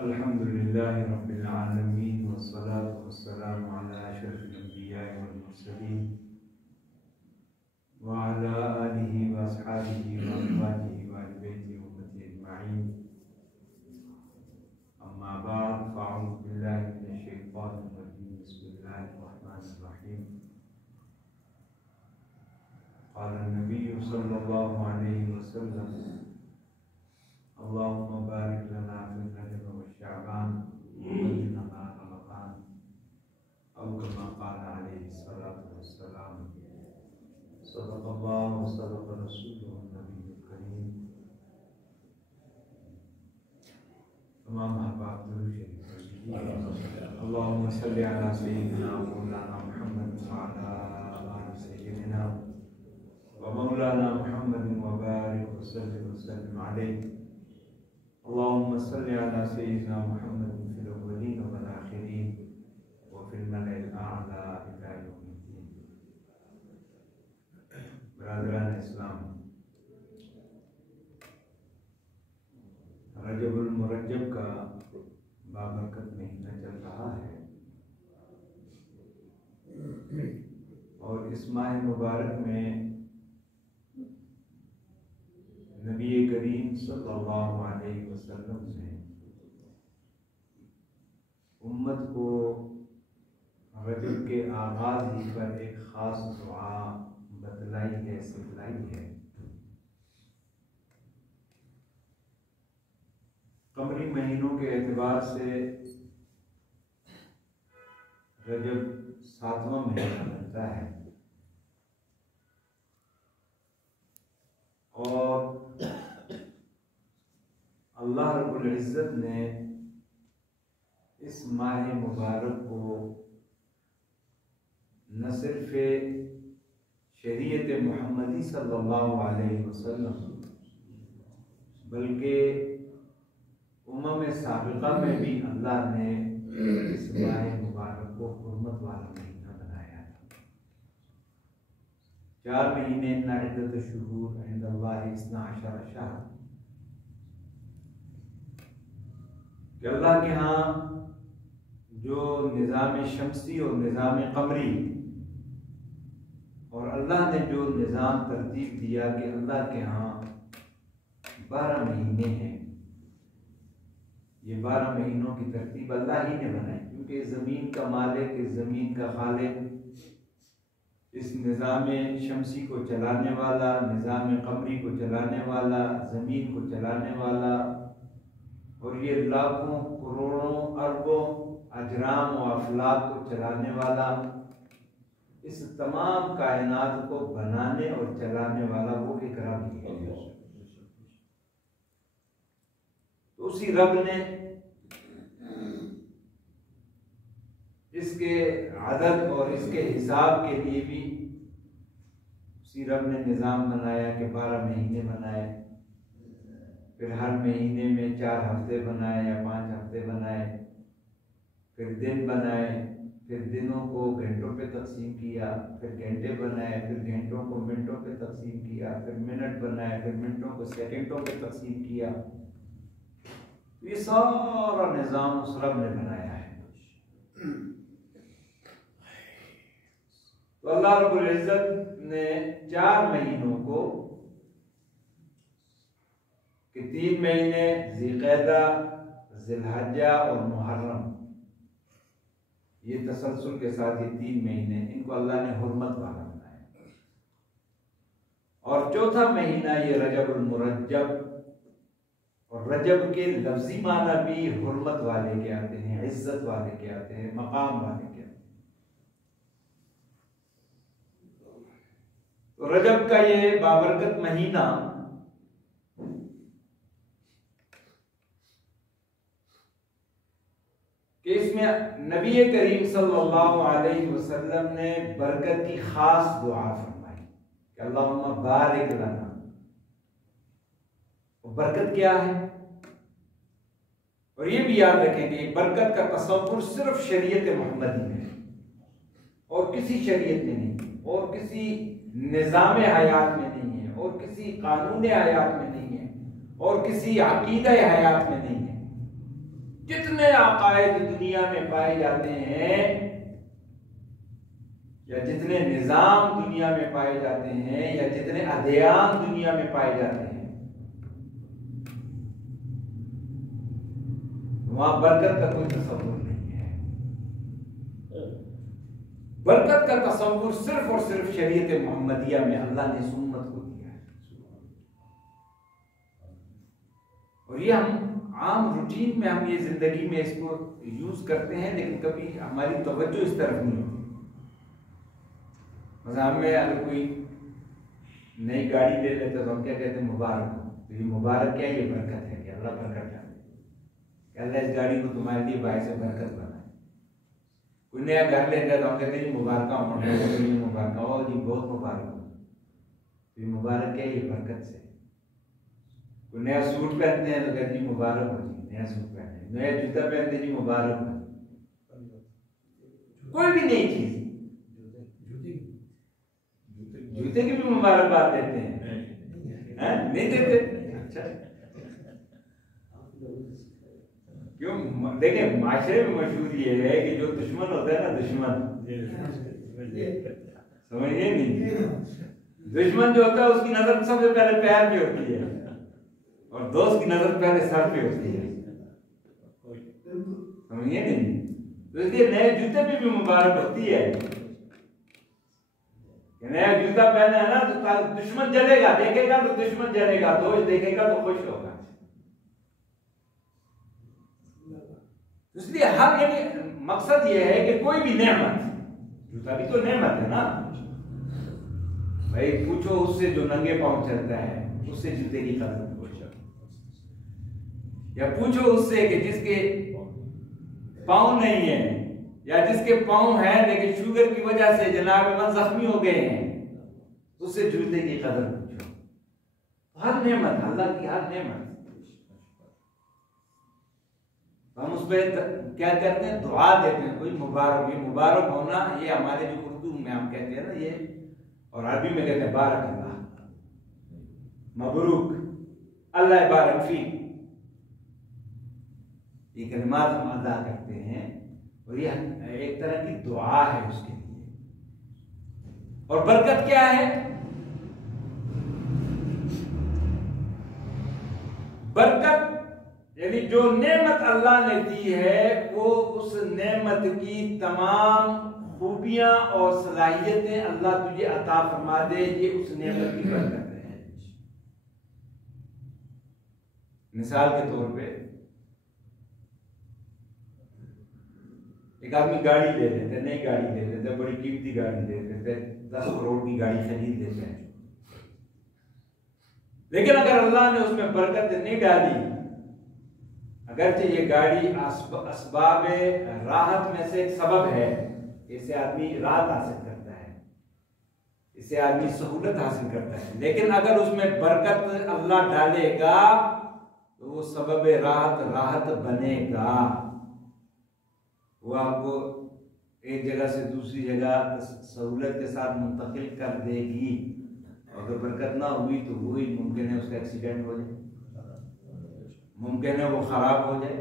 अल्हम्दुलिल्लाहि रब्बिल आलमीन वस्सलातु वस्सलामु अला अशरफिल अंबिया'i वल मुरसलीन व अला आलिहि व अस्हाबिहि व अज़वाजिहि व अहली बैतिहि व उम्मतिहि अजमईन। अम्मा बाद फ़अऊज़ु बिल्लाहि मिनश शैतानिर रजीम। बिस्मिल्लाहिर रहमानिर रहीम। क़ाला नबिय्यु सल्लल्लाहु अलैहि वसल्लम अल्लाहुम्मा बारिक लना फ़ी रजब व शअबान वबल्लिग़ना रमज़ान औ कमा क़ाला अलैहि सलातु वस्सलाम। सदक़ल्लाहु व सदक़ रसूलुहुन नबियुल करीम। तमाम अहबाब दुरूद शरीफ पढ़िए। अल्लाहुम्मा सल्लि अला सय्यिदिना मौलाना मुहम्मद व अला आलि सय्यिदिना व मौलाना मुहम्मद व बारिक व सल्लिम अलैहि। अल्लाहुम्मा सल्लि अला सय्यिदिना मुहम्मद फिल अव्वलीन वल आखिरीन व फिल मलइल आला इला यौमिद्दीन। बरादरान इस्लाम, रजबुल मुरज्जब का बाबरकत महीना चल रहा है और इस माह मुबारक में नबी करीम सल्लल्लाहु अलैहि वसल्लम ने उम्मत को रजब के आगाज ही पर एक खास दुआ बतलाई है, सिखलाई है। कमरी महीनों के एतबार से रजब 7वां महीना बनता है और अल्लाह रब्बुल इज़्ज़त ने इस माह मुबारक को न सिर्फ शरीयत मुहम्मदी सल्लल्लाहु अलैहि वसल्लम बल्कि उम्म साबिक़ा में भी अल्लाह ने इस माह मुबारक को हुर्मत वाला महीना बनाया था। 4 महीने इद्दत शुहूर इंदल्लाहि 12 शहर कि अल्लाह के यहाँ जो निज़ाम शमसी और निज़ाम कमरी और अल्लाह ने जो निज़ाम तरतीब दिया कि अल्लाह के यहाँ 12 महीने हैं। ये 12 महीनों की तरतीब अल्लाह ही ने बनाई, क्योंकि ज़मीन का मालिक, इस ज़मीन का खालिक, इस निज़ाम शमसी को चलाने वाला, निज़ाम कमरी को चलाने वाला, ज़मीन को चलाने वाला और ये लाखों करोड़ों अरबों अजराम व अफलाक को चलाने वाला, इस तमाम कायनात को बनाने और चलाने वाला वो एक रब ही है। तो उसी रब ने इसके आदत और इसके हिसाब के लिए भी उसी रब ने निज़ाम बनाया कि 12 महीने बनाए, फिर हर महीने में 4 हफ्ते बनाए या 5 हफ्ते बनाए, फिर दिन बनाए, फिर दिनों को घंटों पे तकसीम किया, फिर घंटे बनाए, फिर घंटों को मिनटों पे तकसीम किया, फिर मिनट बनाए, फिर मिनटों को सेकंडों पे तकसीम किया। ये सारा निज़ाम उस रब ने बनाया है। तो अल्लाह रब्बुल इज़्ज़त ने 4 महीनों को कि 3 महीने ज़िलक़अदा, ज़िलहज्जा और मुहर्रम, ये तसलसल के साथ ये 3 महीने, इनको अल्लाह ने हुर्मत वाला बनाया। और चौथा महीना ये रजबुल मुरज्जब, और रजब के लफ्जी माना भी हुर्मत वाले के आते हैं, इज्जत वाले के आते हैं, मकाम वाले के आते हैं। तो रजब का ये बाबरकत महीना कि इसमें नबी करीम सल्लल्लाहु अलैहि वसल्लम ने बरकत की खास दुआ फरमाई कि अल्लाहुम्मा बारिक लना। बरकत क्या है? और ये भी याद रखेंगे, बरकत का तसव्वुर सिर्फ शरीयत मुहम्मदी में है और किसी शरीयत में नहीं, और किसी निज़ाम हयात में नहीं है, और किसी कानून हयात में नहीं है और किसी अकीदा हयात में नहीं है। जितने अकायद दुनिया में पाए जाते हैं या जितने निजाम दुनिया में पाए जाते हैं या जितने अध्ययन दुनिया में पाए जाते हैं, वहां बरकत का कोई तस्वुर नहीं है। बरकत का तस्वुर सिर्फ और सिर्फ शरीयत मोहम्मदिया में अल्लाह ने सुन्नत को दिया है। और ये हम आम रूटीन में हम ये जिंदगी में इसको यूज करते हैं, लेकिन कभी हमारी तवज्जो इस तरफ नहीं होती। मज़ाम में अगर कोई नई गाड़ी ले लेते तो हम क्या कहते हैं, मुबारक हो। तो ये मुबारक क्या है, ये बरकत है कि अल्लाह बरकत डाले, अल्लाह इस गाड़ी को तुम्हारे लिए बायस बरकत बनाए। कोई नया घर लेता है तो हम कहते हैं मुबारक हो, मुबारक हो जी, बहुत मुबारक हो। तो ये मुबारक क्या है, ये बरकत से। कोई नया सूट पहनते हैं तो कहते जी मुबारक हो जी, नया सूट पहने। नया जूता पहनते जी मुबारक हो। कोई भी नई चीज, जूते की भी मुबारकबाद देते हैं, नहीं देते? अच्छा, क्यों? देखिए माशरे में मशहूर ये है कि जो दुश्मन होता है ना, दुश्मन समझिए नहीं, दुश्मन जो होता है उसकी नजर सबसे पहले पैर पे होती है और दोस्त की नजर पहले सर पे होती है, समझिए नहीं? तो इसलिए नए जूते पे भी मुबारक होती है। नया जूता पहना है ना तो दुश्मन जलेगा, देखेगा तो दुश्मन जलेगा, दोस्त देखेगा तो खुश होगा। इसलिए हर यानी मकसद ये है कि कोई भी नेमत, जूता भी तो नेमत है ना भाई। पूछो उससे जो नंगे पांव चलता है, उससे जूते की कदर पूछो, या पूछो उससे कि जिसके पांव नहीं है या जिसके पांव है लेकिन शुगर की वजह से जनाब मन जख्मी हो गए हैं, उससे जूते की कदर पूछो। हर नेमत, अल्लाह की हर नेमत हम उस पर क्या करते हैं, दुआ देते हैं। कोई मुबारक, ये मुबारक होना, ये हमारे जो उर्दू में हम कहते हैं ना ये, और अरबी में कहते हैं बारक अल्लाह, मबरूक, अल्लाह बारक फी, ये कलिमात हम अदा करते हैं और ये एक तरह की दुआ है उसके लिए। और बरकत क्या है? बरकत यानी जो नेमत अल्लाह ने दी है वो उस नेमत की तमाम खूबियां और सलाहियतें अल्लाह तुझे अता फरमा दे, ये उस नेमत की बरकत है। मिसाल के तौर पे एक आदमी गाड़ी ले लेते हैं, नई गाड़ी ले लेते हैं, बड़ी कीमती गाड़ी ले लेते हैं, 10 करोड़ की गाड़ी खरीद लेते हैं। लेकिन अगर अल्लाह ने उसमें बरकत नहीं डाली, अगरचे ये गाड़ी असबाब राहत में से एक सबब है, इससे आदमी राहत हासिल करता है, इससे आदमी सहूलत हासिल करता है, लेकिन अगर उसमें बरकत अल्लाह डालेगा तो वो सबब राहत बनेगा। वो आपको एक जगह से दूसरी जगह सहूलत के साथ मुंतकिल कर देगी। अगर बरकत ना हुई तो वही मुमकिन है उसका एक्सीडेंट हो जाए, मुमकिन है वो खराब हो जाए,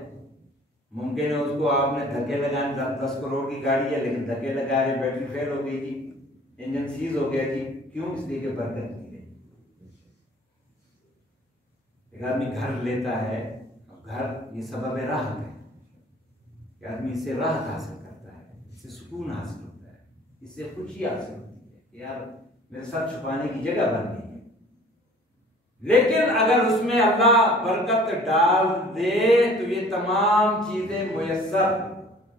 मुमकिन है उसको आपने धक्के लगाए, 10 करोड़ की गाड़ी है लेकिन धक्के लगा रहे, बैटरी फेल हो गई जी, इंजन सीज हो गया जी। क्यों? इसलिए कि बरकत नहीं रही। एक आदमी घर लेता है, घर ये सबब राहत है कि आदमी इससे राहत हासिल करता है, इससे सुकून हासिल होता है, इससे खुशी हासिल होती है कि यार मेरे साथ छुपाने की जगह बन गई है। लेकिन अगर उसमें अल्लाह बरकत डाल दे तो ये तमाम चीजें मुयस्सर,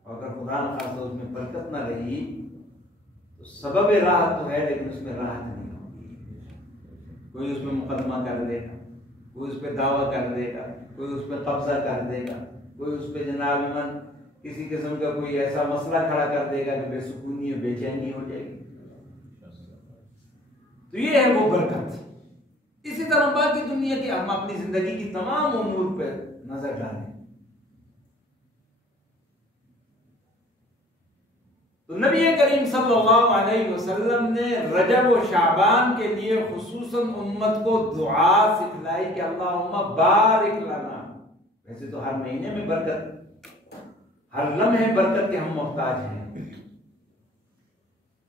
अगर खुदा न खासा उसमें बरकत ना रही तो सबब राहत तो है लेकिन उसमें राहत नहीं होगी। कोई उसमें मुकदमा कर देगा, कोई उस पर दावा कर देगा, कोई उस पर कब्जा कर देगा, कोई उस पर जनाब ईमान किसी किस्म का कोई ऐसा मसला खड़ा कर देगा कि बेसुकूनी और बेचैनी हो जाएगी। तो ये है वो बरकत। इसी तरह बाकी दुनिया की हम अपनी जिंदगी की तमाम उमूर पर नजर डालें तो नबी करीम सल्लल्लाहु अलैहि वसल्लम ने रजब और शाबान के लिए खुसूसन उम्मत को दुआ सिखलाई कि अल्लाहुम्मा बारिक लना। वैसे तो हर महीने में बरकत, हर लम्हे बरकत के हम मोहताज हैं,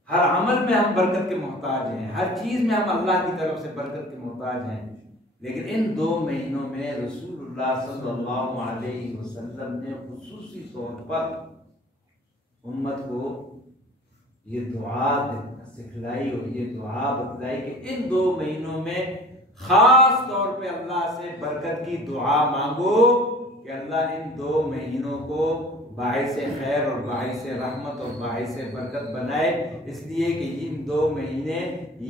हर अमल में हम बरकत के मोहताज हैं, हर चीज में हम अल्लाह की तरफ से बरकत के मोहताज हैं। लेकिन इन 2 महीनों में रसूलुल्लाह सल्लल्लाहु अलैहि वसल्लम ने खुसूसी तौर पर उम्मत को ये दुआ सिखलाई और ये दुआ बतलाई कि इन 2 महीनों में खास तौर पे अल्लाह से बरकत की दुआ मांगो कि अल्लाह इन 2 महीनों को बाइसे खैर और बाइसे रहमत और बाइसे बरकत बनाए। इसलिए कि इन 2 महीने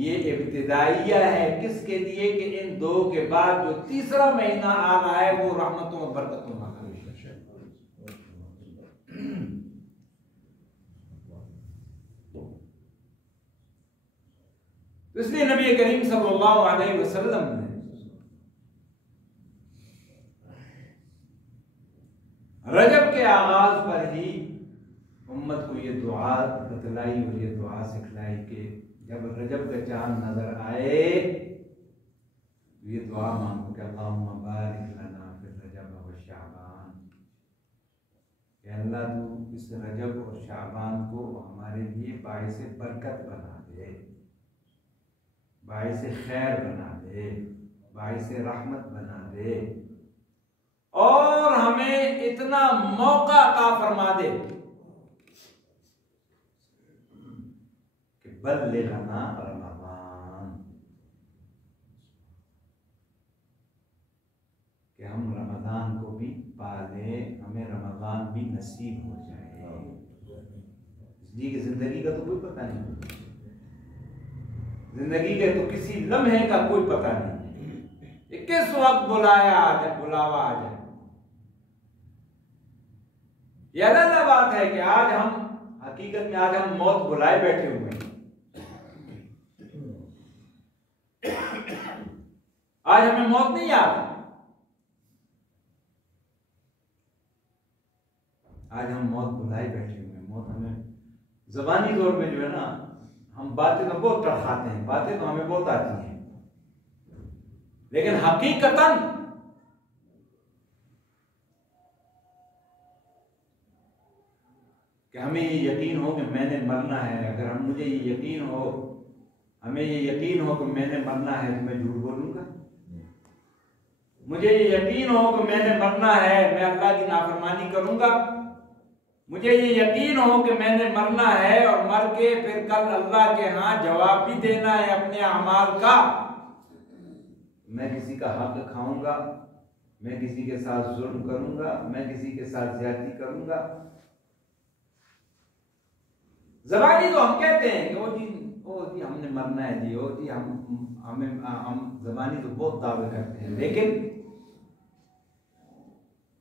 ये इब्तिदाइया है किसके लिए कि इन 2 के बाद जो तीसरा महीना आ रहा है वो रहमतों और बरकतों का। तो इसलिए नबी करीम सल्लल्लाहु अलैहि वसल्लम ने रजब के आगाज पर ही उम्मत को ये दुआ बतलाई और ये दुआ सिखलाई कि जब रजब का चांद नजर आए तो ये दुआ मांगो कि अल्लाहुम्मा बारिक लना फिर रजब व शाबान, कि अल्लाह तू इस रजब और शाबान को हमारे लिए बाइसे बरकत बना दे, बाइसे खैर बना दे, बाइसे रहमत बना दे और हमें इतना मौका अता फरमा दे कि बल्लिगना रमज़ान, कि हम रमज़ान को भी पाले, हमें रमज़ान भी नसीब हो जाए। इसलिए कि जिंदगी का तो कोई पता नहीं, जिंदगी के तो किसी लम्हे का कोई पता नहीं, ये किस वक्त बुलावा आ जाए। ये अलग बात है कि आज हम हकीकत में आज हम मौत बुलाए बैठे हुए हैं। आज हमें मौत नहीं याद, आज हम मौत बुलाए बैठे हुए हैं। मौत हमें ज़बानी तौर पे जो है ना, हम बातें तो बहुत तड़खाते हैं, बातें तो हमें बहुत आती हैं, लेकिन हकीकतन कि हमें ये यकीन हो कि मैंने मरना है, अगर हम मुझे ये यकीन हो, हमें ये यकीन हो कि मैंने मरना है तो मैं झूठ बोलूंगा। मुझे ये यकीन हो कि मैंने मरना है, मैं अल्लाह की नाफरमानी करूंगा। मुझे ये यकीन हो कि मैंने मरना है और मर के फिर कल अल्लाह के यहाँ जवाब भी देना है अपने अमाल का। मैं किसी का हक खाऊंगा, मैं किसी के साथ जुल्म करूंगा, मैं किसी के साथ ज्यादती करूंगा। ज़बानी तो हम कहते हैं कि ओ जी हमने मरना है जी, ओ जी हम ज़बानी तो बहुत दावे करते हैं, लेकिन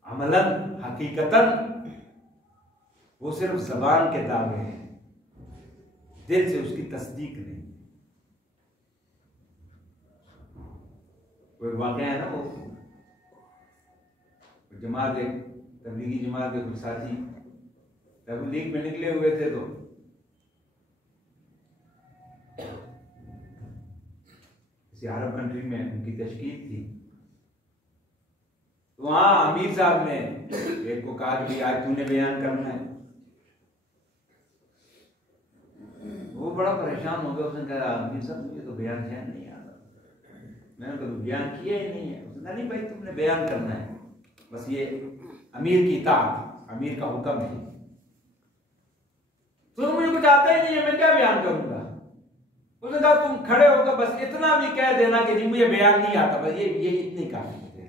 अमलन हकीकतन वो सिर्फ ज़बान के दावे हैं, दिल से उसकी तस्दीक नहीं। कोई वाक़या है ना, वो जमात तबलीगी जमात के कुछ साथी तबलीग में निकले हुए थे, तो किसी अरब कंट्री में उनकी तशकील थी। तो वहां अमीर साहब ने एक को कहा कि आज तूने बयान करना है। वो बड़ा परेशान हो गया, उसने कहा अमीर साहब मुझे तो बयान शायद नहीं आता। मैंने कहा बयान किया ही नहीं है। उसने कहा नहीं भाई तुमने बयान करना है, बस ये अमीर की इताअत, अमीर का हुक्म है। तो मुझे कुछ आता ही नहीं है, मैं क्या बयान करूंगा। उसने कहा तुम खड़े होकर बस इतना भी कह देना कि जी मुझे बयान नहीं आता, बस ये इतनी काफी है,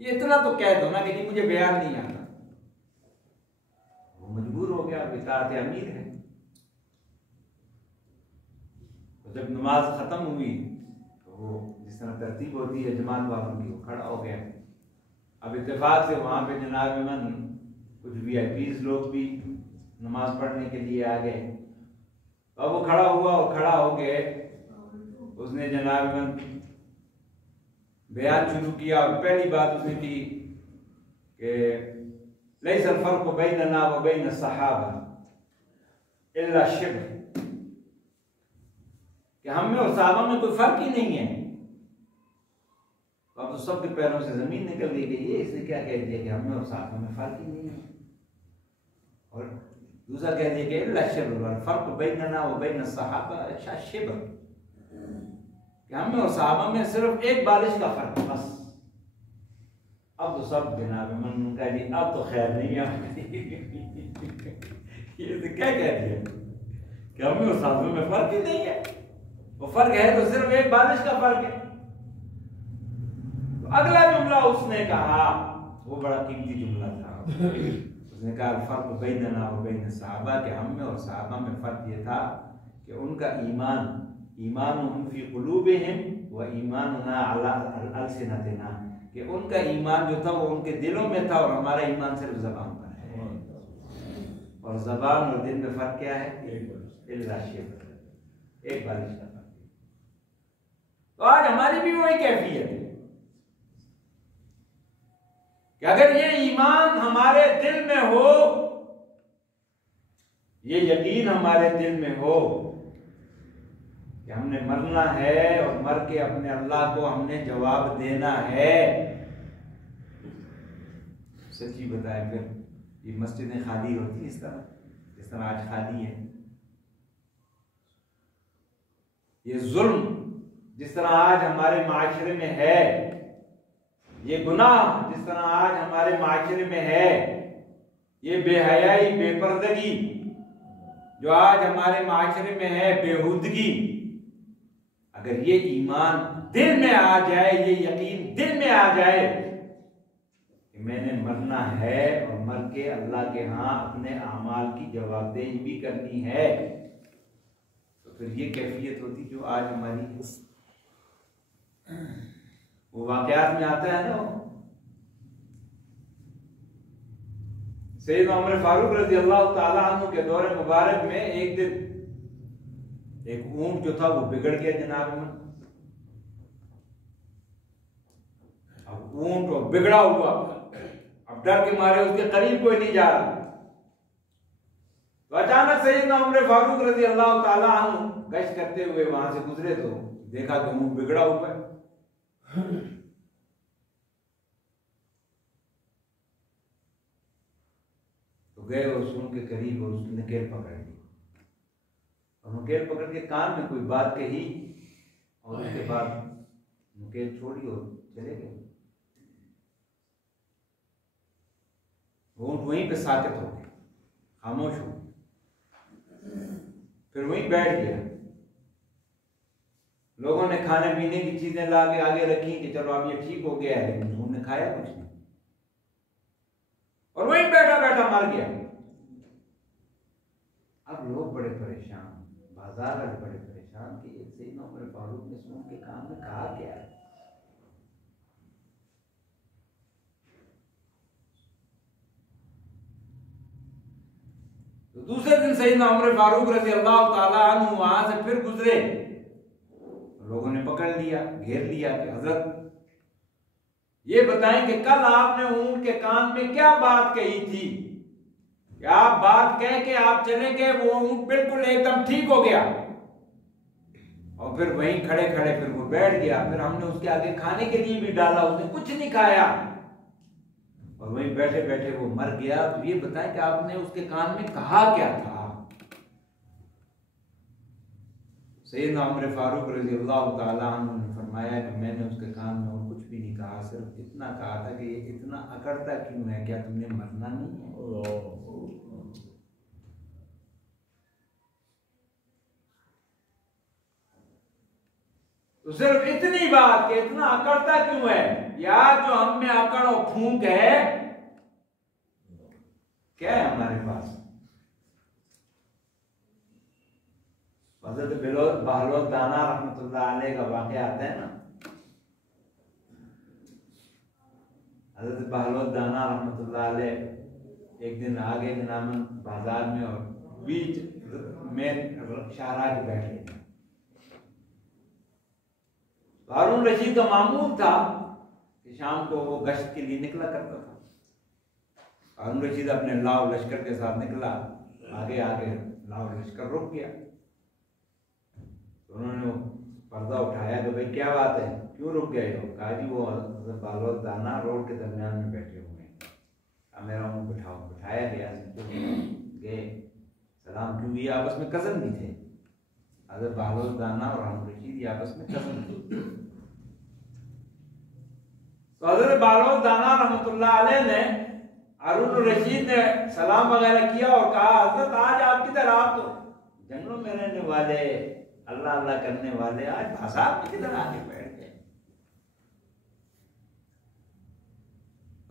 ये इतना तो कह दो ना कि जी मुझे बयान नहीं आता। वो मजबूर हो गया, इताअत अमीर है। तो जब नमाज खत्म हुई तो वो जिस तरह तरतीब होती है जमात वालों की, वो खड़ा हो गया। अब इत्तेफाक से वहां पे जनाब इमाम कुछ वीआईपीज़ लोग भी नमाज पढ़ने के लिए आ गए। अब वो खड़ा हुआ और खड़ा हो गए, उसने जनाब बयान शुरू किया और पहली बात उसने की कि लैसल फर्क बैनना व बैन सहाबा, इल्ला शिब्र, कि हम में और सहाबा में कोई फर्क ही नहीं है। तो अब तो सबके पैरों से जमीन निकल गई कि ये इसने क्या कह दिया कि हम में और सहाबा में फर्क ही नहीं है। और दूसरा कह दिया कि इल्ला शिब्र, फर्क बैनना व बैन सहाबा अच्छा शिब्र, कि हम में और सहाबा में सिर्फ एक बारिश का फर्क है बस। अब तो सब जनाब मन का जी अब तो खैर नहीं है। ये तो क्या कह दिया कि हम में और सहाबा में फर्क ही नहीं है, वो फर्क है तो सिर्फ एक बारिश का फर्क है। तो अगला जुमला उसने कहा वो बड़ा कीमती जुमला था। उसने कहा फर्क बैनना व बैन सहाबा, के हम में और सहाबा में फर्क ये था कि उनका ईमानुहुम फी कुलूबिहिम व ईमानुना अला अलसिनतिना, कि उनका ईमान जो था वो उनके दिलों में था और हमारा ईमान सिर्फ ज़बान पर है। और ज़बान और दिल में फर्क क्या है? इल्ला शिब्र, एक बारिश का फर्क। तो आज हमारी भी वही कैफियत है कि अगर ये ईमान हमारे दिल में हो, ये यकीन हमारे दिल में हो कि हमने मरना है और मर के अपने अल्लाह को हमने जवाब देना है। सच्ची बताए फिर ये मस्जिदें खाली होती इस तरह जिस तरह आज खाली है? ये जुल्म जिस तरह आज हमारे माशरे में है, ये गुनाह जिस तरह आज हमारे माशरे में है, ये बेहयाई बेपर्दगी जो आज हमारे माशरे में है, बेहुदगी, अगर ये ईमान दिल में आ जाए, ये यकीन दिल में आ जाए कि मैंने मरना है और मर के अल्लाह के यहाँ अपने अमाल की जवाबदेही भी करनी है, तो फिर ये कैफियत होती जो आज हमारी वो वाकयात में आता है ना। सैयदना उमर फारूक रज़ी अल्लाह ताला अन्हु के दौरे मुबारक में एक दिन एक ऊंट जो था वो बिगड़ गया जनाब में। अब ऊंट और बिगड़ा हुआ, अब डर के मारे उसके करीब कोई नहीं जा रहा। तो अचानक सैयदना उमर फारूक रज़ी अल्लाह ताला अन्हु गश्त करते हुए वहां से गुजरे तो देखा कि ऊंट बिगड़ा हुआ है। तो गए उस ऊंट के करीब और उसने नकेल पकड़ ली और नकेल पकड़ के कान में कोई बात कही और उसके बाद नकेल छोड़ी और चले गए। ऊंट वहीं पे साकित हो गया, खामोश हो गया, फिर वहीं बैठ गया। लोगों ने खाने पीने की चीजें ला के आगे रखी कि चलो अब ये ठीक हो गया है, लेकिन ऊंट ने खाया कुछ नहीं और वहीं बैठा बैठा मर गया। अब लोग बड़े परेशान, बाजार वाले बड़े परेशान कि सैयदना उमर फारूक ने ऊंट के कान में कहा क्या है। तो दूसरे दिन सैयदना उमर फारूक रज़ी अल्लाह ताला अन्हु वहां से फिर गुजरे। लोगों ने पकड़ लिया, घेर लिया कि हजरत ये बताएं कि कल आपने ऊंट के कान में क्या बात कही थी कि आप बात कह के आप चले गए, वो ऊंट बिल्कुल एकदम ठीक हो गया और फिर वहीं खड़े खड़े फिर वो बैठ गया। फिर हमने उसके आगे खाने के लिए भी डाला, उसने कुछ नहीं खाया और वहीं बैठे बैठे वो मर गया। तो ये बताएं कि आपने उसके कान में कहा क्या था। सैयदना उमर फारूक रज़ी अल्लाह ताला अन्हु ने फरमाया कि मैंने उसके कान में और कुछ भी नहीं कहा, सिर्फ इतना कहा था कि ये इतना अकड़ता क्यों है, क्या तुमने मरना नहीं है? तो सिर्फ इतनी बात कि इतना अकड़ता क्यों है। यार जो हम में अकड़ और फूंक है क्या है हमारे पास? हज़रत बहलोत दाना रहमतुल्लाह अलैह का वाक़या आता है ना। हज़रत बहलोत दाना रहमतुल्लाह अलैह एक दिन आगे नामन बाजार में और बीच में शाहरा के बैठ गए। हारून रशीद का मामूल था कि शाम को वो गश्त के लिए निकला करता था। हारून रशीद अपने लाव लश्कर के साथ निकला, आगे आगे लाहौर लश्कर रुक गया। तो उन्होंने वो पर्दा उठाया तो भाई क्या बात है, क्यों रुक गए हो? कहा जी वो बालोद दाना रोड के दरमियान में बैठे हुए हैं, अब मेरा उनको बिठाओ। बिठाया गया, गए, सलाम क्यों, ये आपस में कज़न भी थे, हज़रत बालोद दाना और हारून रशीद ये आपस में कज़न थे। तो हज़रत बालोद दाना रहमतुल्लाह अलैह ने हारून रशीद ने सलाम वगैरह किया और कहा हज़रत आज आप किधर, आप तो जंगलों में रहने वाले, अल्लाह अल्लाह करने वाले, आज बाजार में किधर आके बैठ गए?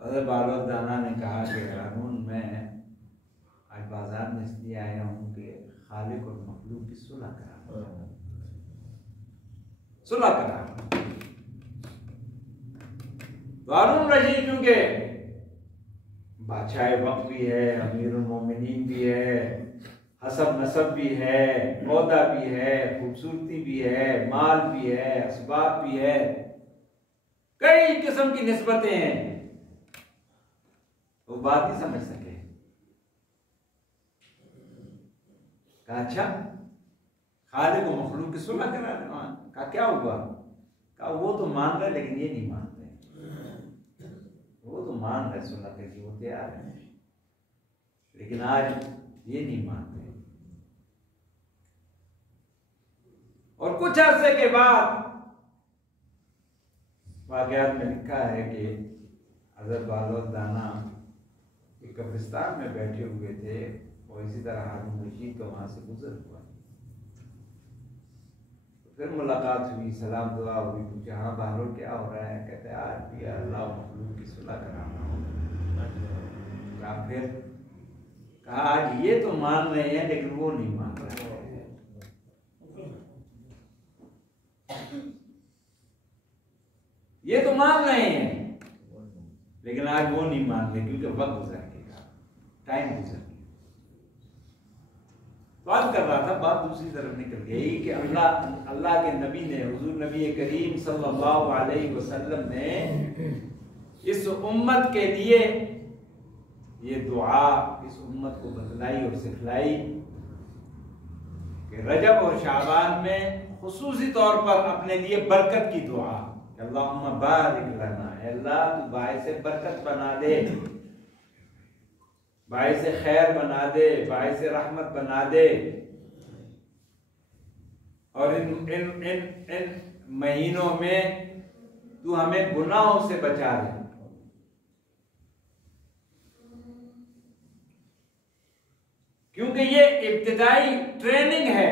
हज़रत बालोद दाना ने कहा कि हारून मैं आज बाजार में इसलिए आया हूँ कि खालिक और मखलूक की सुलह करा, सुलह करा। तो हारून रशीद क्योंकि बादशाह वक्त भी है, अमीरुल मोमिनीन भी है, हसब नसब भी है, औहदा भी है, खूबसूरती भी है, माल भी है, असबाब भी है, कई किस्म की निस्बतें हैं, वो बात नहीं समझ सके। कहा अच्छा खालिक को मखलूक की सुलह करा देना। कहा क्या हुआ? कहा वो तो मान रहे लेकिन ये नहीं मानते, वो तो मान रहे सुलह करके वो तैयार है, लेकिन आज ये नहीं मानते। और कुछ अरसे के बाद वाक़यात में लिखा है कि हज़रत बालोद दाना एक कब्रिस्तान में बैठे हुए थे और इसी तरह हारून रशीद तो वहां से गुजर हुआ। तो फिर मुलाकात हुई, सलाम दुआ हुई, पूछा हाँ बालोद क्या हो रहा है? कहते आज भी अल्लाह मखलूक की सुलह कराना हो। फिर कहा आज ये तो मान रहे हैं लेकिन वो नहीं मान रहे हैं। ये तो मान रहे हैं लेकिन आज वो नहीं मान रहे क्योंकि वक्त गुजर गया, टाइम गुजर गया। बात कर रहा था, बात दूसरी तरफ निकल गई कि अल्लाह के नबी ने, हुजूर नबी करीम सल्लल्लाहु अलैहि वसल्लम ने इस उम्मत के लिए ये दुआ इस उम्मत को बतलाई और सिखलाई कि रजब और शाबान में खुसूसी तौर पर अपने लिए बरकत की दुआ, अल्लाहुम्मा बारिक लना, अल्लाह तू बाइसे बरकत बना दे, बाइसे खैर बना दे, बाइसे रहमत बना दे, और इन महीनों में तू हमें गुनाहों से बचा दे। क्योंकि ये इब्तिदाई ट्रेनिंग है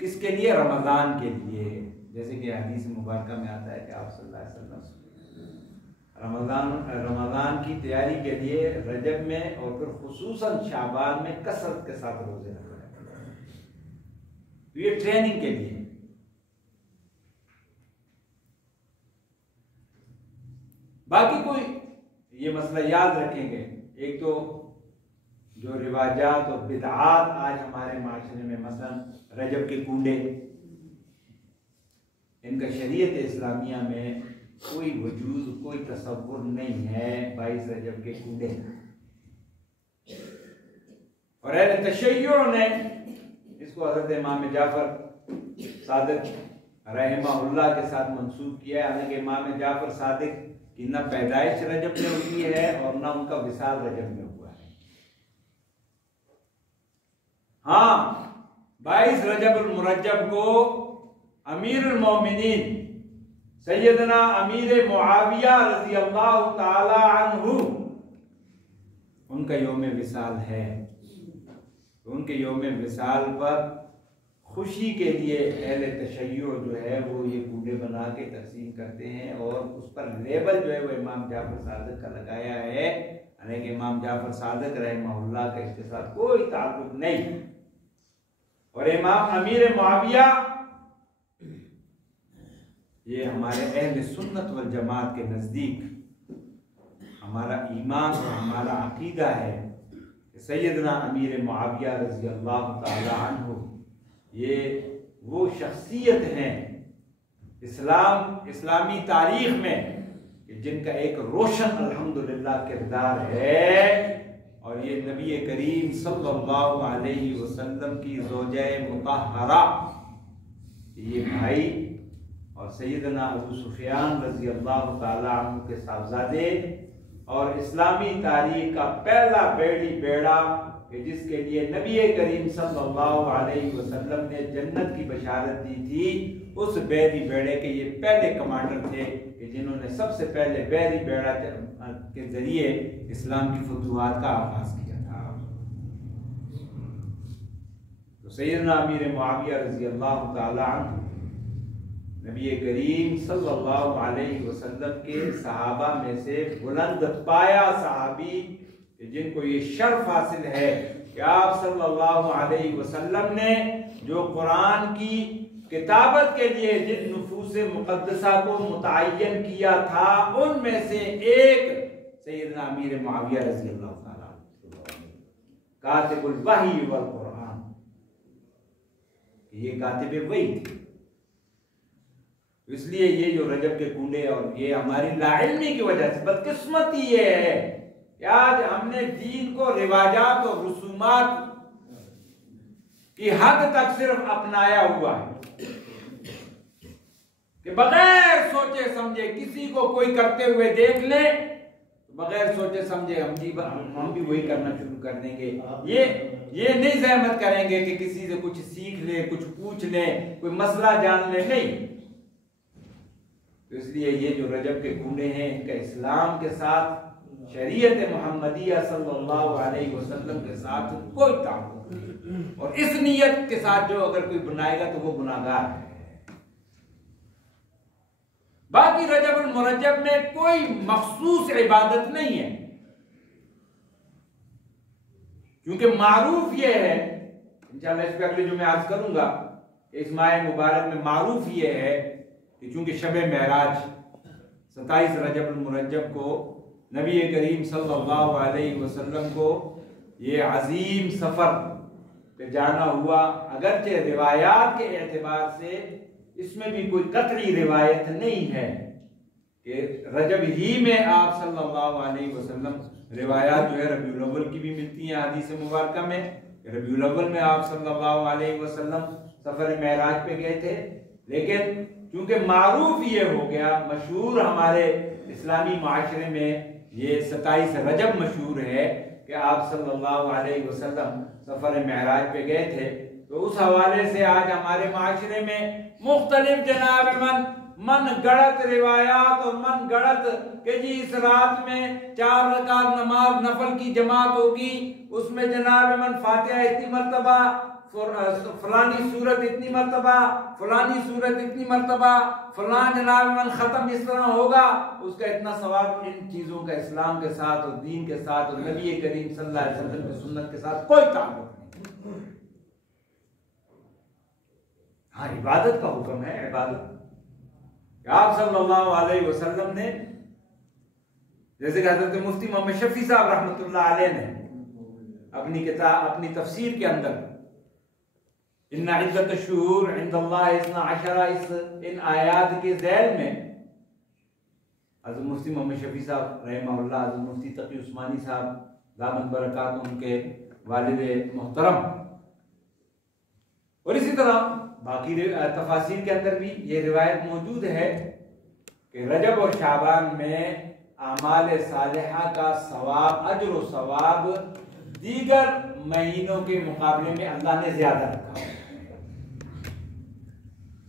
किसके लिए? रमजान के लिए। जैसे कि हदीस मुबारक में आता है कि आप सल्लल्लाहु अलैहि वसल्लम रमजान की तैयारी के लिए रजब में और फिर खुसूसन शाबान में कसरत के साथ रोजे रख रहे हैं। तो ये ट्रेनिंग के लिए। बाकी कोई ये मसला याद रखेंगे, एक तो जो रिवाजात और बिदआत आज हमारे माशरे में, मसलन रजब के कूड़े, इनका शरीयत इस्लामिया में कोई वजूद, कोई तसव्वुर नहीं है 22 रजब के कूड़े। और अहले तशय्युअ ने इसको हज़रत इमाम जाफर सादिक रहमहुल्लाह के साथ मंसूब किया है। हालांकि इमाम जाफर सादिक की न पैदाइश रजब में हुई है और न उनका विसाल रजब में हुआ है। हाँ, 22 रजब मुरज्जब को अमीरुल मोमिनीन सैयदना अमीर मुआविया रज़ी अल्लाह ताला अन्हु उनका यौम विसाल है। उनके यौम विसाल पर खुशी के लिए अहले तशय्युअ जो है वो ये कूड़े बना के तकसीम करते हैं और उस पर लेबल जो है वो इमाम जाफर सादिक का लगाया है। हालांकि इमाम जाफर सादिक रहमहुल्लाह का इसके साथ कोई ताल्लुक नहीं। और इमाम अमीर मुआविया ये हमारे अहले सुन्नत वल जमात के नज़दीक हमारा ईमान और हमारा अकीदा है कि सैयदना अमीर मुआविया रज़ी अल्लाह ताला अन्हु ये वो शख्सियत हैं इस्लामी तारीख में जिनका एक रोशन अल्हम्दुलिल्लाह किरदार है और ये नबी करीम सल्लल्लाहु अलैहि वसल्लम की ज़ौजे मुतहहरा, ये भाई और सैयदना अबू सुफियान रज़ी अल्लाह ताला अन्हु के साहबजादे और इस्लामी तारीख का पहला बेड़ा कि जिसके लिए नबी करीम सल्लल्लाहु अलैहि वसल्लम ने जन्नत की बशारत दी थी, उस बैरी बेड़े के ये पहले कमांडर थे कि जिन्होंने सबसे पहले बैरी बेड़ा के जरिए इस्लाम की फतूहात का आगाज किया था। तो सैयदना अमीर मुआविया रज़ी अल्लाह ताला अन्हु नबी करीम सल्लल्लाहु अलैहि वसल्लम के सहाबा में से बुलंद पाया सहाबी जिनको ये शर्फ हासिल है कि आप सल्लल्लाहु अलैहि वसल्लम ने जो कुरान की किताबत के लिए जिन नुफूस मुक़द्दसा को मुतय्यन किया था, उनमें से एक सैयदना अमीर मुआविया रज़ी अल्लाह ताला कातिबुल वही वल कुरान, ये कातिब वही थे। इसलिए ये जो रजब के कूड़े और ये हमारी लाइल्मी की वजह से बदकिस्मती ये है कि आज हमने दीन को रिवाजात और रसूमात की हद तक सिर्फ अपनाया हुआ है कि बगैर सोचे समझे किसी को कोई करते हुए देख ले, बगैर सोचे समझे हम भी वही करना शुरू कर देंगे। ये नहीं जहमत करेंगे कि किसी से कुछ सीख ले, कुछ पूछ ले, कोई मसला जान ले, नहीं। तो इसलिए ये जो रजब के कूड़े हैं, इनका इस्लाम के साथ, शरीयत मुहम्मदिया सल्लल्लाहु अलैहि वसल्लम के साथ कोई ताल्लुक नहीं। और इस नियत के साथ जो अगर कोई बनाएगा तो वो गुनाहगार है। बाकी रजब और मुरज्जब में कोई मखसूस इबादत नहीं है, क्योंकि मारूफ ये है, इंशाअल्लाह इस पे अगले जो मैं अर्ज करूंगा, इस माह मुबारक में मारूफ ये है कि चूंकि शब महराज 27 रजब मुरज्जब को नबी करीम सल्लल्लाहु अलैहि वसल्लम को ये अजीम सफर पे जाना हुआ, अगरचे रिवायात के एतबार से इसमें भी कोई कतई रिवायत नहीं है कि रजब ही में आप सल्लल्लाहु अलैहि वसल्लम, रिवायात जो है रबीउल अव्वल की भी मिलती हैं हदीस मुबारक में, रबीउल अव्वल में आप सल्लल्लाहु अलैहि वसल्लम सफर महराज पे गए थे। लेकिन क्योंकि मारूफ ये हो गया, मशहूर हमारे इस्लामी माशरे में ये 27 रजब मशहूर है कि आप सल्लल्लाहु अलैहि वसल्लम सफर महराज पे गए थे, तो उस हवाले से आज हमारे माशरे में मुख्तलिफ जनाब मन गढ़त रिवायात और मन गढ़त कि जी इस रात में 4 रकात नमाज नफल की जमात होगी, उसमें जनाब मन फातिहा इतनी मरतबा, फलानी सूरत इतनी मरतबा, फलानी सूरत इतनी मरतबा, फलान जनाब मन खत्म इस तरह होगा, उसका इतना सवाब। इन चीजों का इस्लाम के साथ और दीन के साथ और नबी करीम सल्लल्लाहु अलैहि वसल्लम की सुन्नत के साथ कोई ताल्लुक नहीं। हाँ, इबादत का हुक्म है, इबादत। आप सल्लल्लाहु अलैहि वसल्लम ने, जैसे कि हजरत मुफ्ती मोहम्मद शफी साहब रहमतुल्लाह अलैह ने अपनी किताब, अपनी तफसीर के अंदर इन्ना इद्दत शुहूर इंदल्लाह इस्ना अशरा, इन आयात के ज़ैल में हज़रत मुफ्ती मोहम्मद शफी साहब रहमहुल्लाह, हज़रत मुफ्ती तकी उस्मानी साहब दामन बरकात उनके वालिद मोहतरम, और इसी तरह बाकी तफासीर के अंदर भी ये रिवायत मौजूद है कि रजब और शाबान में आमाल सालिहा का सवाब, अजर व सवाब दीगर महीनों के मुकाबले में अल्लाह ने ज्यादा रखा।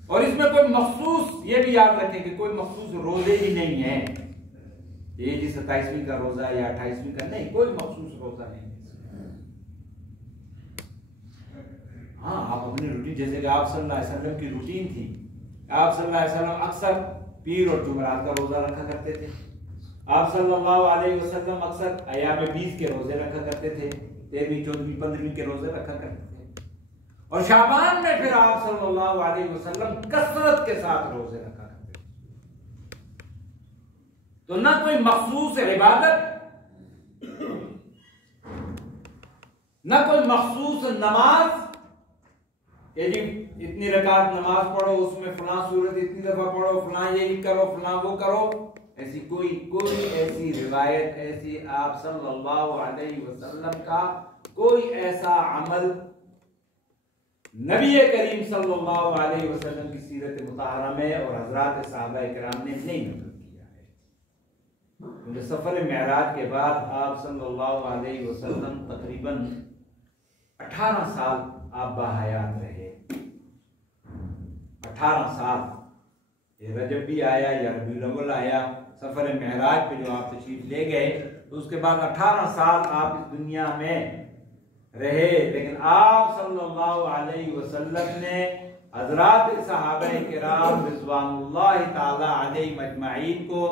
और इसमें कोई मखसूस, ये भी याद रखें कि कोई मखसूस रोजे ही नहीं है, ये जी 27वीं का रोजा या 28वीं का, नहीं, कोई मखसूस रोजा नहीं। हाँ, आप अपनी रूटीन, जैसे कि आप सल्लल्लाहु अलैहि वसल्लम की रूटीन थी, आप सल्लल्लाहु अलैहि वसल्लम अक्सर पीर और जुमरात का रोजा रखा करते थे। आप सल्लल्लाहु अलैहि वसल्लम अक्सर अयाम 20 के रोजे रखा करते थे, 13वीं 14वीं 15वीं के रोजे रखा करते थे। और शाबान में फिर आप सल्लल्लाहु अलैहि वसल्लम कसरत के साथ रोजे रखा करते थे। तो ना कोई मखसूस इबादत, ना कोई मखसूस नमाज, ये जी इतनी रकात नमाज पढ़ो, उसमें फलां सूरत इतनी दफा पढ़ो, फलां यही करो, फलां वो करो, ऐसी कोई ऐसी रिवायत, ऐसी आप सल्लल्लाहु अलैहि वसल्लम का कोई ऐसा अमल नबी करीम सल्लल्लाहु अलैहि वसल्लम की सीरत मुताहरा में और हजरात सहाबा किराम ने नहीं नकल किया है। क्योंकि सफर मेराज के बाद आप सल्लल्लाहु अलैहि वसल्लम तकरीबन 18 साल आप बाहयात रहे। 18 साल, ये रजब भी आया या रबीउल अव्वल आया, सफर मेराज पे जो आप तशरीफ ले गए, तो उसके बाद 18 साल आप इस दुनिया में रहे। लेकिन आप सल्लल्लाहु अलैहि वसल्लम ने हजरात सहाबाए किराम रिज़वानुल्लाहि ताला अलैहिम अजमाइन को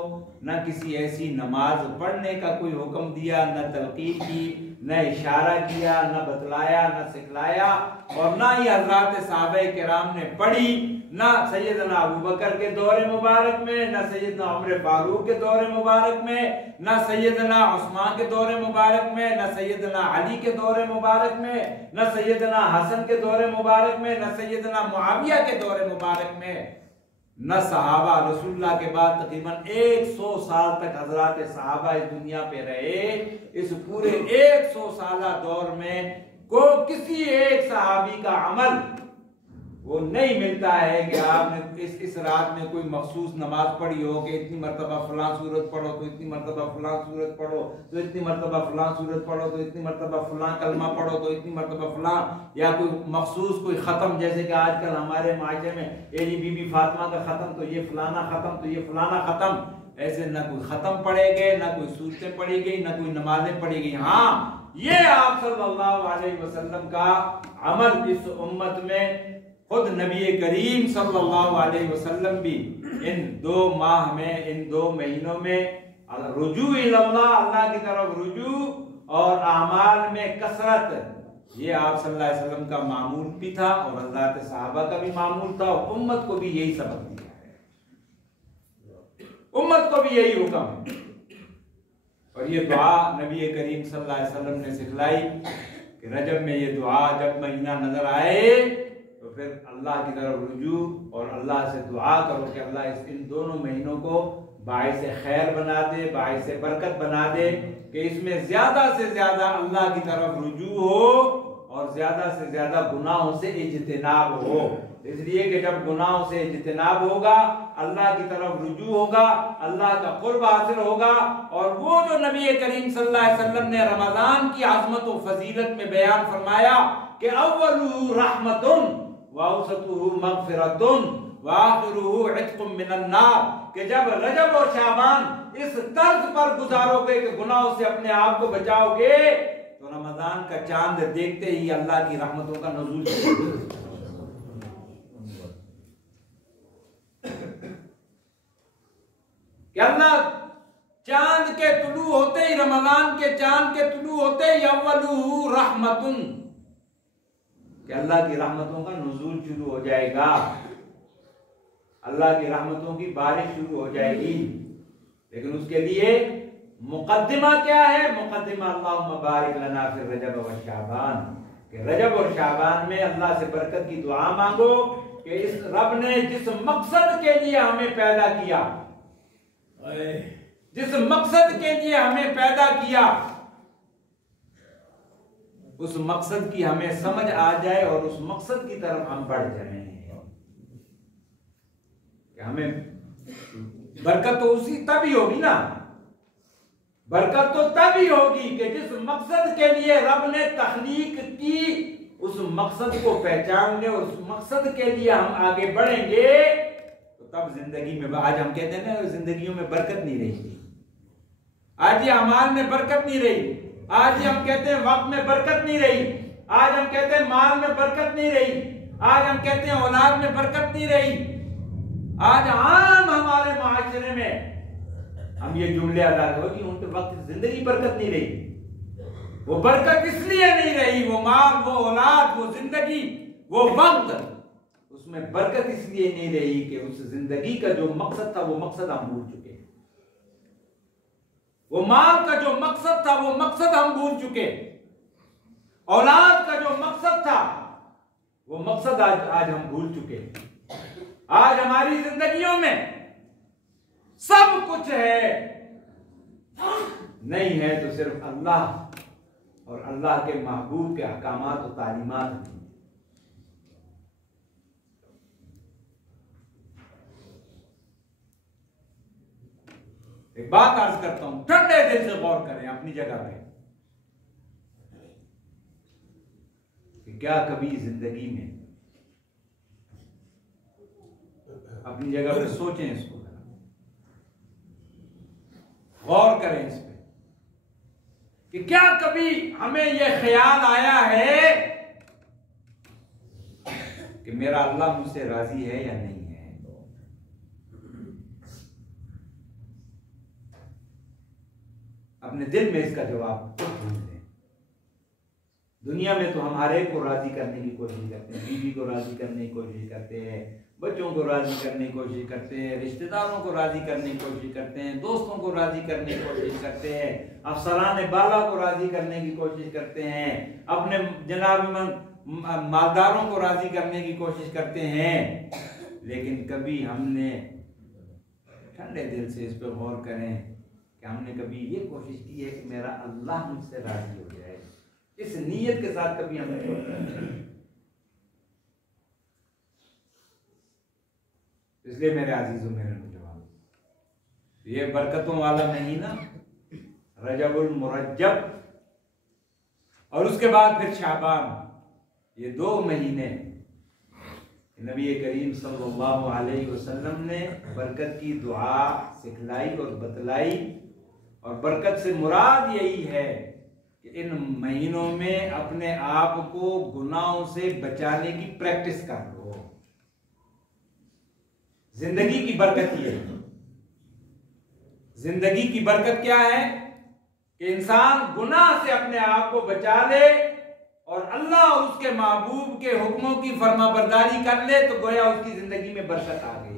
न किसी ऐसी नमाज पढ़ने का कोई हुक्म दिया, न तलकीन की, न इशारा किया, न बतलाया, न सिखलाया, और न ही हजरात सहाबाए किराम ने पढ़ी, न सैयदना अबू बकर के दौरे मुबारक में, न सैयदना उमर फारूक के दौरे मुबारक में, न सैयदना उस्मान के दौरे मुबारक में, न सैयदना अली के दौरे मुबारक में, न सैयदना हसन के दौरे मुबारक में, न सैयदना मुआविया के दौरे मुबारक में, न सहाबा रसूलुल्लाह के बाद तकरीबन 100 साल तक हजरात सहाबा इस दुनिया पे रहे। इस पूरे 100 साला दौर में को किसी एक सहाबी का अमल वो नहीं मिलता है कि आपने इस रात में कोई मखसूस नमाज पढ़ी हो कि इतनी मरतबा फलां सूरत पढ़ो तो इतनी मरतबा फलां सूरत पढ़ो तो इतनी मरतबा फलां सूरत पढ़ो तो इतनी मरतबा फलां कलमा पढ़ो तो इतनी मरतबा फलां, या कोई मखसूस कोई ख़त्म, जैसे कि आजकल हमारे माशरे में ये बीबी फातिमा का ख़त्म तो ये फलाना ख़त्म तो ये फलाना ख़त्म, ऐसे न कोई ख़त्म पढ़े गए, न कोई सूरतें पढ़ी गई, न कोई नमाजें पढ़ी गई। हाँ, ये आप सल्लल्लाहु अलैहि वसल्लम का अमल इस उम्मत में खुद नबी करीम सल्लल्लाहु अलैहि वसल्लम भी इन 2 माह में, इन 2 महीनों में रुजू इल्लल्लाह, अल्लाह की तरफ रुजू और आमाल में कसरत, ये आप सल्लल्लाहु अलैहि वसल्लम का मामूल भी था और हज़रात सहाबा का भी मामूल था, और उम्मत को भी यही सबक दिया है, उम्मत को भी यही हुक्म है। और ये दुआ नबी करीम सल्लल्लाहु अलैहि वसल्लम ने सिखलाई कि रजब में ये दुआ जब महीना नजर आए तो फिर अल्लाह की तरफ रुजू और अल्लाह से दुआ करो कि अल्लाह इन दोनों महीनों को बाइस खैर बना दे, बाइस बरकत बना दे, कि इसमें ज्यादा से ज्यादा अल्लाह की तरफ रुजू हो और ज्यादा से ज्यादा गुनाहों से इज्तिनाब हो। इसलिए कि जब गुनाहों से इज्तिनाब होगा, अल्लाह की तरफ रुजू होगा, अल्लाह का कुर्ब हासिल होगा, और वो जो नबी करीम सल्लल्लाहु अलैहि वसल्लम ने रमजान की आज़मत और फजीलत में बयान फरमाया कि अव्वलुहु रहमतुन वाउसतुहु मगफिरतुन वाखिरुहु इत्कुम मिनन नार, कि जब रजब और शाबान इस तर्ज पर गुजारोगे कि गुनाहों से अपने आप को बचाओगे, तो रमजान का चांद देखते ही अल्लाह की रहमतों का नुज़ूल कि अल्लाह चांद के तुलू होते ही, रमजान के चांद के तुलू होते ही अव्वलुहु रहमतुन, कि अल्लाह की रहमतों का नुज़ूल शुरू हो जाएगा, अल्लाह की रहमतों की बारिश शुरू हो जाएगी। लेकिन उसके लिए मुकद्दिमा क्या है? मुकद्दिमा अल्लाहुम्मा बारिक लना फिर रजब व शाबान, कि रजब और शाबान में अल्लाह से बरकत की दुआ मांगो कि इस रब ने जिस मकसद के लिए हमें पैदा किया, जिस मकसद के लिए हमें पैदा किया, उस मकसद की हमें समझ आ जाए और उस मकसद की तरफ हम बढ़ जाएं। हमें बरकत तो उसी तभी होगी ना, बरकत तो तभी होगी कि जिस मकसद के लिए रब ने तख्लीक की, उस मकसद को पहचानने और उस मकसद के लिए हम आगे बढ़ेंगे, तो तब जिंदगी में, आज हम कहते हैं ना जिंदगियों में बरकत नहीं रही, आज ये अमाल में बरकत नहीं रही, आज हम कहते हैं वक्त में बरकत नहीं रही, आज हम कहते हैं माल में बरकत नहीं रही, आज हम कहते हैं औलाद में बरकत नहीं रही। आज आम हमारे माशरे में हम ये जुमले अदा करो कि उनके वक्त जिंदगी बरकत नहीं रही। वो बरकत इसलिए नहीं रही, वो माल, वो औलाद, वो जिंदगी, वो वक्त, उसमें बरकत इसलिए नहीं रही कि उस जिंदगी का जो मकसद था वो मकसद हम भूल चुके, वो माल का जो मकसद था वो मकसद हम भूल चुके, औलाद का जो मकसद था वो मकसद आज हम भूल चुके। आज हमारी जिंदगियों में सब कुछ कुछ है, नहीं है तो सिर्फ अल्लाह और अल्लाह के महबूब के अहकामात और तालीमात नहीं। एक बात अर्ज करता हूं, ठंडे दिल से गौर करें अपनी जगह पे कि क्या कभी जिंदगी में अपनी जगह पे सोचें, इसको गौर करें इस पे कि क्या कभी हमें यह ख्याल आया है कि मेरा अल्लाह मुझसे राजी है या नहीं है। अपने दिल में इसका जवाब ढूंढ लें। दुनिया में तो हम हर एक को राजी करने की कोशिश करते हैं, बीवी को राजी करने की कोशिश करते हैं, बच्चों को राजी करने की कोशिश करते हैं, रिश्तेदारों को राजी करने की कोशिश करते हैं, दोस्तों को राजी करने की कोशिश करते हैं, अफसरान बाला को राजी करने की कोशिश करते हैं, अपने जनाब मालदारों को राजी करने की कोशिश करते हैं। लेकिन कभी हमने ठंडे दिल से इस पर गौर करें कि हमने कभी ये कोशिश की है कि मेरा अल्लाह मुझसे राजी हो जाए, इस नीयत के साथ कभी हमने। इसलिए मेरे अजीजों, मेरे नौजवान, ये बरकतों वाला महीना रजबुल मुरज्जब और उसके बाद फिर शाबान, ये 2 महीने नबी करीम सल्लल्लाहु अलैहि वसल्लम ने बरकत की दुआ सिखलाई और बतलाई। और बरकत से मुराद यही है कि इन महीनों में अपने आप को गुनाहों से बचाने की प्रैक्टिस कर लो। जिंदगी की बरकत ये है। जिंदगी की बरकत क्या है कि इंसान गुनाह से अपने आप को बचा ले और अल्लाह और उसके महबूब के हुक्मों की फरमाबरदारी कर ले, तो गोया उसकी जिंदगी में बरकत आ गई।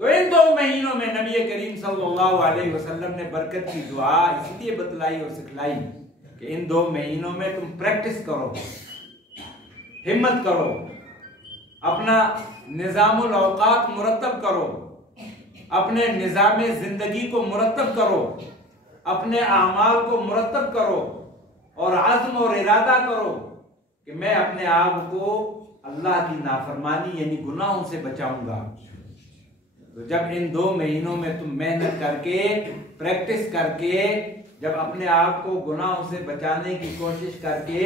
तो इन 2 महीनों में नबी करीम सल्लल्लाहु अलैहि वसल्लम ने बरकत की दुआ इसलिए बतलाई और सिखलाई कि इन 2 महीनों में तुम प्रैक्टिस करो, हिम्मत करो, अपना निजामुल औकात मुरत्तब करो, अपने निजाम जिंदगी को मुरत्तब करो, अपने आमाल को मुरत्तब करो और आज़्म और इरादा करो कि मैं अपने आप को अल्लाह की नाफरमानी यानी गुनाहों से बचाऊंगा। तो जब इन 2 महीनों में तुम मेहनत करके, प्रैक्टिस करके, जब अपने आप को गुनाहों से बचाने की कोशिश करके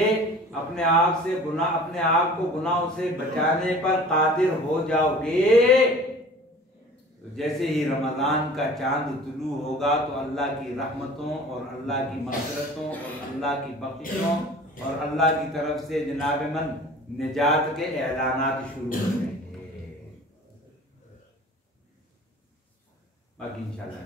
अपने आप को गुनाहों से बचाने पर कादिर हो जाओगे, तो जैसे ही रमजान का चांद तुलू होगा तो अल्लाह की रहमतों और अल्लाह की मग़फ़िरतों और अल्लाह की बख्शिशों और अल्लाह की तरफ से जनाब मन निजात के ऐलानात शुरू हो जाएंगे। बाकी इंशाअल्लाह